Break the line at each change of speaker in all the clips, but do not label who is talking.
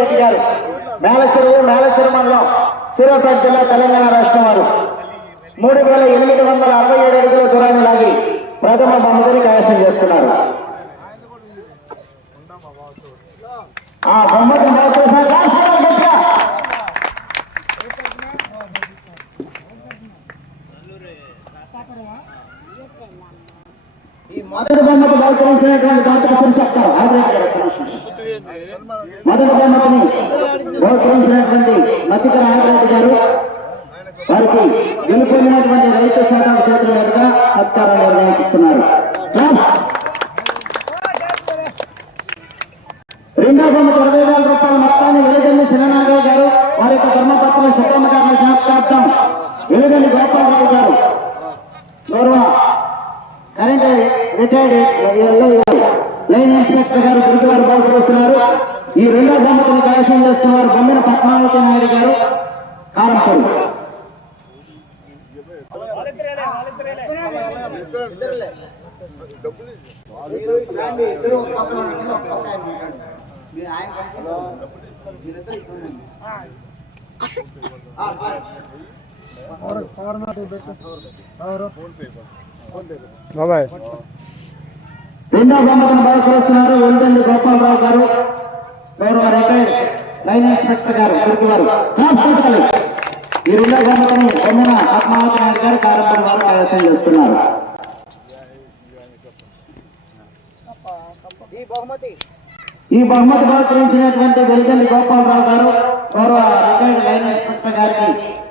రెడ్డి గారు. మేలచెరువు మేలచెరు మండలం సూర్యాపేట జిల్లా తెలంగాణ రాష్ట్రం వారు. మూడు వేల ఎనిమిది వందల అరవై ఏడు అడుగుల దూరాన్ని లాగి ప్రథమ బహుమతిని కైవసం చేసుకున్నారు. ఆ బహుమతి ఈ మొదటి బొమ్మకు బహుకరించినటువంటి దాతలు చెప్తారు మొదటి బొమ్మని బహుకరించినటువంటి మసికర ఆదిరెడ్డి గారు వారికి గెలుపొందినటువంటి రైతు శాతం చేతుల మీదుగా సత్కారం నిర్ణయించుకున్నారు. రెండో బొమ్మకు ఇరవై వేల రూపాయల మొత్తాన్ని వెలుగల్లి శివనాగయ్య గారు వారి యొక్క ధర్మపత్రం సుబ్రహ్మ గారిని జ్ఞాపకార్థం వెలుగల్లి గోపాలరావు గారు. గౌరవ కరెంట్ రిటైర్డ్ లైన్ ఇన్స్పెక్టర్ గారు గురికి వారు బహుకరిస్తున్నారు ఈ రెండో బొమ్మలను కలెక్షన్ చేస్తున్నారు బొమ్మిన పద్మావతి నాయుడు గారు. కారంపూడి
బాబాయ్.
రెండో బొమ్మకుని బహుకరిస్తున్నారు వెలుగల్లి గోపాలరావు గారు గౌరవ రిటైర్డ్ లైన్ ఇన్స్పెక్టర్ గారు గురికి వారు ఈ రెండో బొమ్మకుని బొమ్మిన పద్మావతి నాయుడు గారు కారంపూడి వారు కైవసం చేస్తున్నారు.
ఈ బహుమతి.
బహుకరించినటువంటి వెలుగల్లి గోపాలరావు గారు గౌరవ రిటైర్డ్ లైన్ ఇన్స్పెక్టర్ గారికి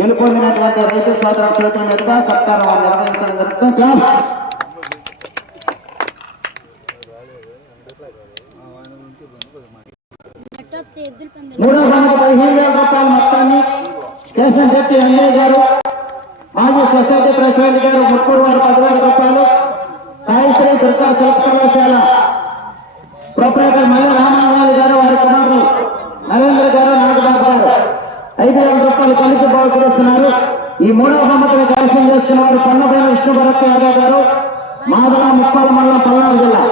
గెలుపొందినటువంటి రైతు సోదరుల చేతుల మీదుగా సత్కారం నిర్వహించడం జరుగుతుంది. మూడో బహుమతి పదిహేను వేల రూపాయల మొత్తాన్ని కేశవ శెట్టి వెంకయ్య గారు మాజీ సొసైటీ ప్రెసిడెంట్ గారు ముప్పూరు వారు పదివేల రూపాయలు సాయిశ్రీ దుర్గా శిల్ప కళాశాల ప్రొపరేటర్ మల్ల రామారావు గారు వారి కుమారుడు నరేంద్ర గారు నాగబాబు గారు ఐదు వేల రూపాయలు కలిసి బాగుపరుస్తున్నారు ఈ మూడవ బహుమతిని కైవసం చేస్తున్నారు పన్నపైన విష్ణు భరత్ యాదవ్ గారు మాదల ముప్పాల మండలం పల్నాడు జిల్లా.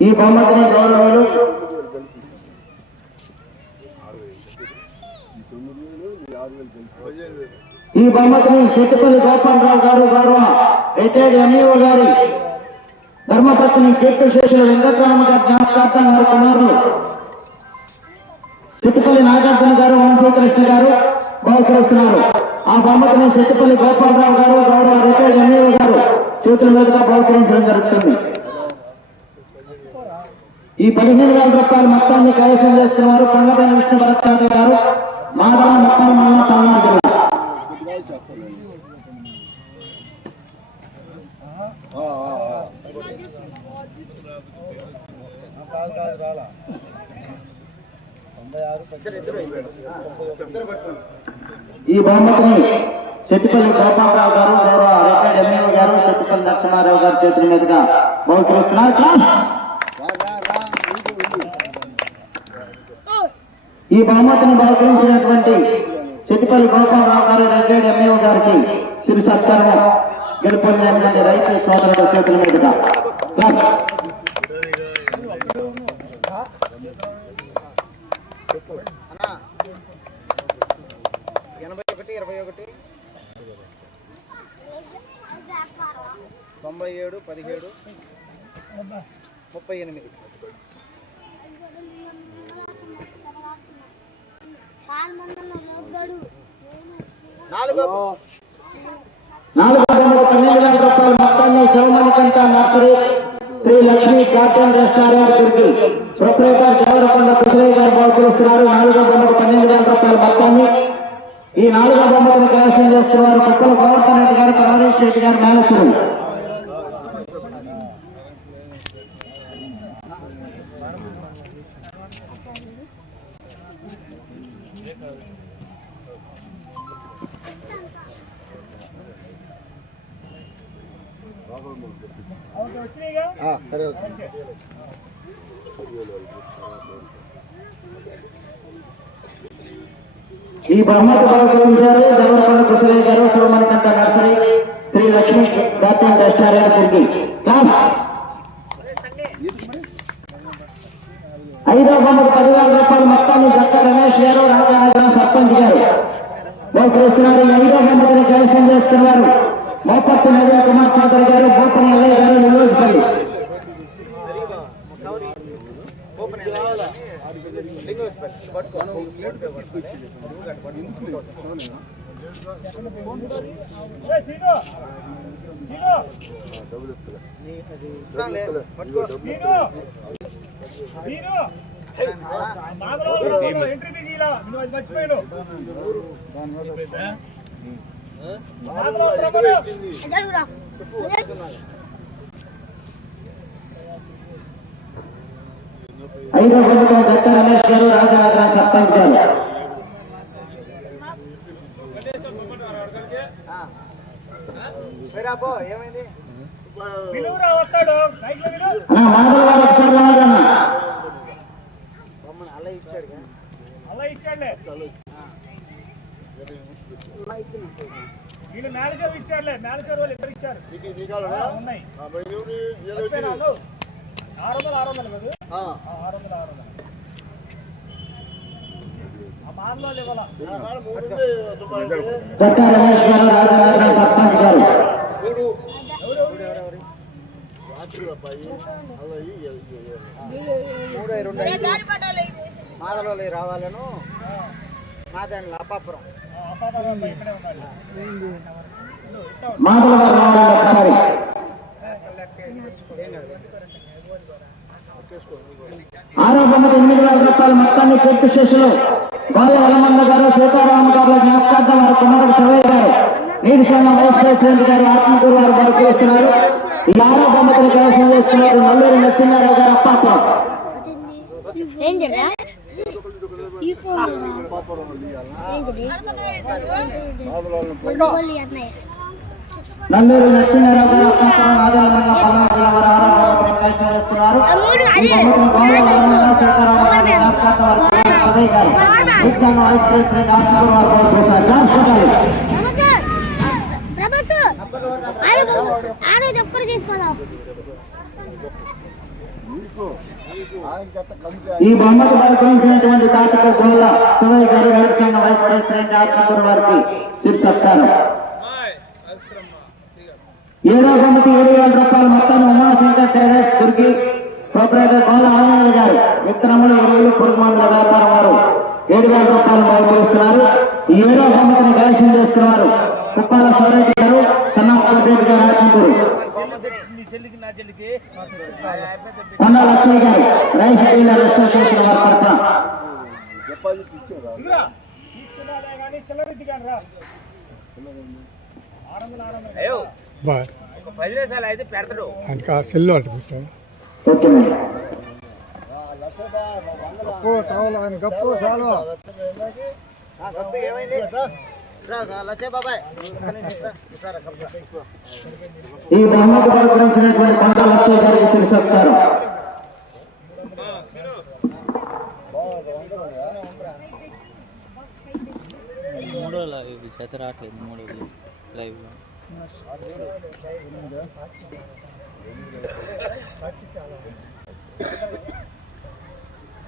ఈ బహుమతిని గౌరవులు ఈ బహుమతిని చెట్టుపల్లి గోపాలరావు గారు గౌరవ రిటైర్డ్ ఎంఈఓ గారి ధర్మపత్ని కీర్తిశేషులు వెంకటరామ గారి జ్ఞాపకార్థం వారి కుమారులు చిట్టుపల్లి నాగార్జున గారు వంశీకృష్ణ గారు బహుకరిస్తున్నారు. ఆ బహుమతిని చిట్టుపల్లి గోపాలరావు గారు గౌరవ రిటైర్డ్ ఎంఈఓ గారు చేతుల మీదుగా బహుకరించడం జరుగుతుంది. ఈ పదిహేను వేల రూపాయల మొత్తాన్ని కైవసం చేసుకున్నారు కొండపైన విష్ణు భరత్ గారు. మాధవ మొత్తం మండలం పల్నాడు ఈ బహుమతిని చెట్టుపల్లి గోపాలరావు గారు గౌరవ జమీవ గారు చెట్టుపల్లి నరసింహారావు గారు చేతుల మీదుగా బహుకరిస్తున్నారు. క్లాస్. ఈ బహుమతిని బహుకరించినటువంటి చెట్టుపల్లి గోపాలరావు గారు రిటైర్డ్ ఎంఏఓ గారికి సిరి సత్కారం గెలుపొందినటువంటి రైతు సోదరుల చేతుల మీదుగా.
ఎనభై ఒకటి ఇరవై ఒకటి. తొంభై ఏడు పదిహేడు ముప్పై ఎనిమిది. నాలుగో
శ్రీ లక్ష్మీ గార్డెన్ రెస్టారెంట్ గురికి ప్రొపరేటర్ దేవరకొండ కుశలయ్య గారు బహుకరిస్తున్నారు. నాలుగో బొమ్మకు పన్నెండు వేల రూపాయల మొత్తాన్ని ఈ నాలుగో బొమ్మకు కలెక్షన్ చేస్తున్నారు. కుక్కల గోవర్ధన్ రెడ్డి గారు కమలేష్ రెడ్డి గారు మేనేజర్.
సరే.
ఈ బహుమతి Kushalaiah garu Shivamanikanta nursery Shri Lakshmi garden restaurant తిరిగి క్లాస్ ఐదో బొమ్మకు పదివేల రూపాయలు మొత్తాన్ని దత్త రమేష్ గారు రాజానగరం సర్పంచ్ గారు. బహుకరిస్తున్నారు ఐదో బొమ్మకుని కైవసం చేస్తున్నారు. మోపత్తి నవీన్ కుమార్ చౌదరి గారు భూపని ఎల్లయ్య గారు నియోజకపల్లి
ఓపెన్ లింగ
ఐదో బొమ్మకు దత్త రమేష్ గారు రాజరాజ సర్పంచ్ గారు
ఏమైంది అలా ఇచ్చాడు
వీళ్ళు మేనేజర్ ఇచ్చారులే. మేనేజర్ వాళ్ళు ఇద్దరు ఇచ్చారు. ఉన్నాయి? ఆరు వందలు ఆరు వందలు కదా? ఆ, ఆరు వందలు ఆరు వందలు.
మాదలో రావాలను. మాదండి అప్పాపురం
ఆ, అప్పారావు
ఆరో బొమ్మకు ఎనిమిది వేల రూపాయల మొత్తాన్ని కీర్తి శేషులు బాల వలమన్న గారు సీతారామ గారు జ్ఞాపకార్థం వారి కుమారుడు సవయ్య గారు నీటి సేన వైస్ ప్రెసిడెంట్ గారు ఆత్మకూరు వారు బయటకు ఈ ఆరో బొమ్మకుని కైవసం చేస్తున్నారు నల్లూరు నరసింహారావు గారు అప్పాపురం
ఏం చెప్పా ఈ ఫోన్
నల్లూరు నరసింహారావు గారు అప్పాపురం ఆదిలాబాద్ పల్నాడు జిల్లా వారు ఆరో బొమ్మకుని కైవసం చేస్తున్నారు ఈ బొమ్మకుని బాల వలమన్న సీతారామ గారు జ్ఞాపకార్థం వారి కుమారుడు శివయ్య గారు నీటి సంఘం వైస్ ప్రెసిడెంట్ ఆత్మకూరు వారు బయటకు
ప్రభాస్ ఆరో ఆరో ఒక్కరు చేసుకోదాం
ఈ బొమ్మకు బలకరించినటువంటి తాతకు గోల శివయ్య గారు రైతు సంఘం వైస్ ప్రెసిడెంట్ ఆత్మకూరు వారికి శీర్షిస్తారు ఏడో బొమ్మకి ఏడు వేల రూపాయలు మొత్తం ఉమాశంకర్ ట్రేడర్స్ దుర్గి ప్రొపరేటర్ గోల ఆనంద గారు విత్తనములు ఎరువులు పురుగుమందుల వ్యాపారం వారు ఏడు వేల రూపాయలు బయటేస్తున్నారు ఈ ఏడో బొమ్మకిని కలెక్షన్ చేస్తున్నారు. కుప్పాల సౌరేష్ గారు సన్నాపరెడ్డి గారు ఆత్మకూరు. కొండ లక్ష్మి గారు రైస్ డీలర్ అసోసియేషన్ వారి తరఫున.
తీసుకున్నాడే కానీ చిల్లరెడ్డి కానీ రా ఆరు వందలు ఆరు వందలు
అయ్యో
బాయ్
ఒక పది నిమిషాలు అయితే పెడతాడు
అందుకే ఆ సెల్ అటు పెట్టాం.
Okay madam.
గప్పు చాలు. గప్పు ఏమైంది?
ఈ బహుమతి బలకరించినటువంటి పంట లక్ష్య గారికి శిరసత్తారు
మూడో లైవ్ చేత రావట్లేదు మూడో లైవ్.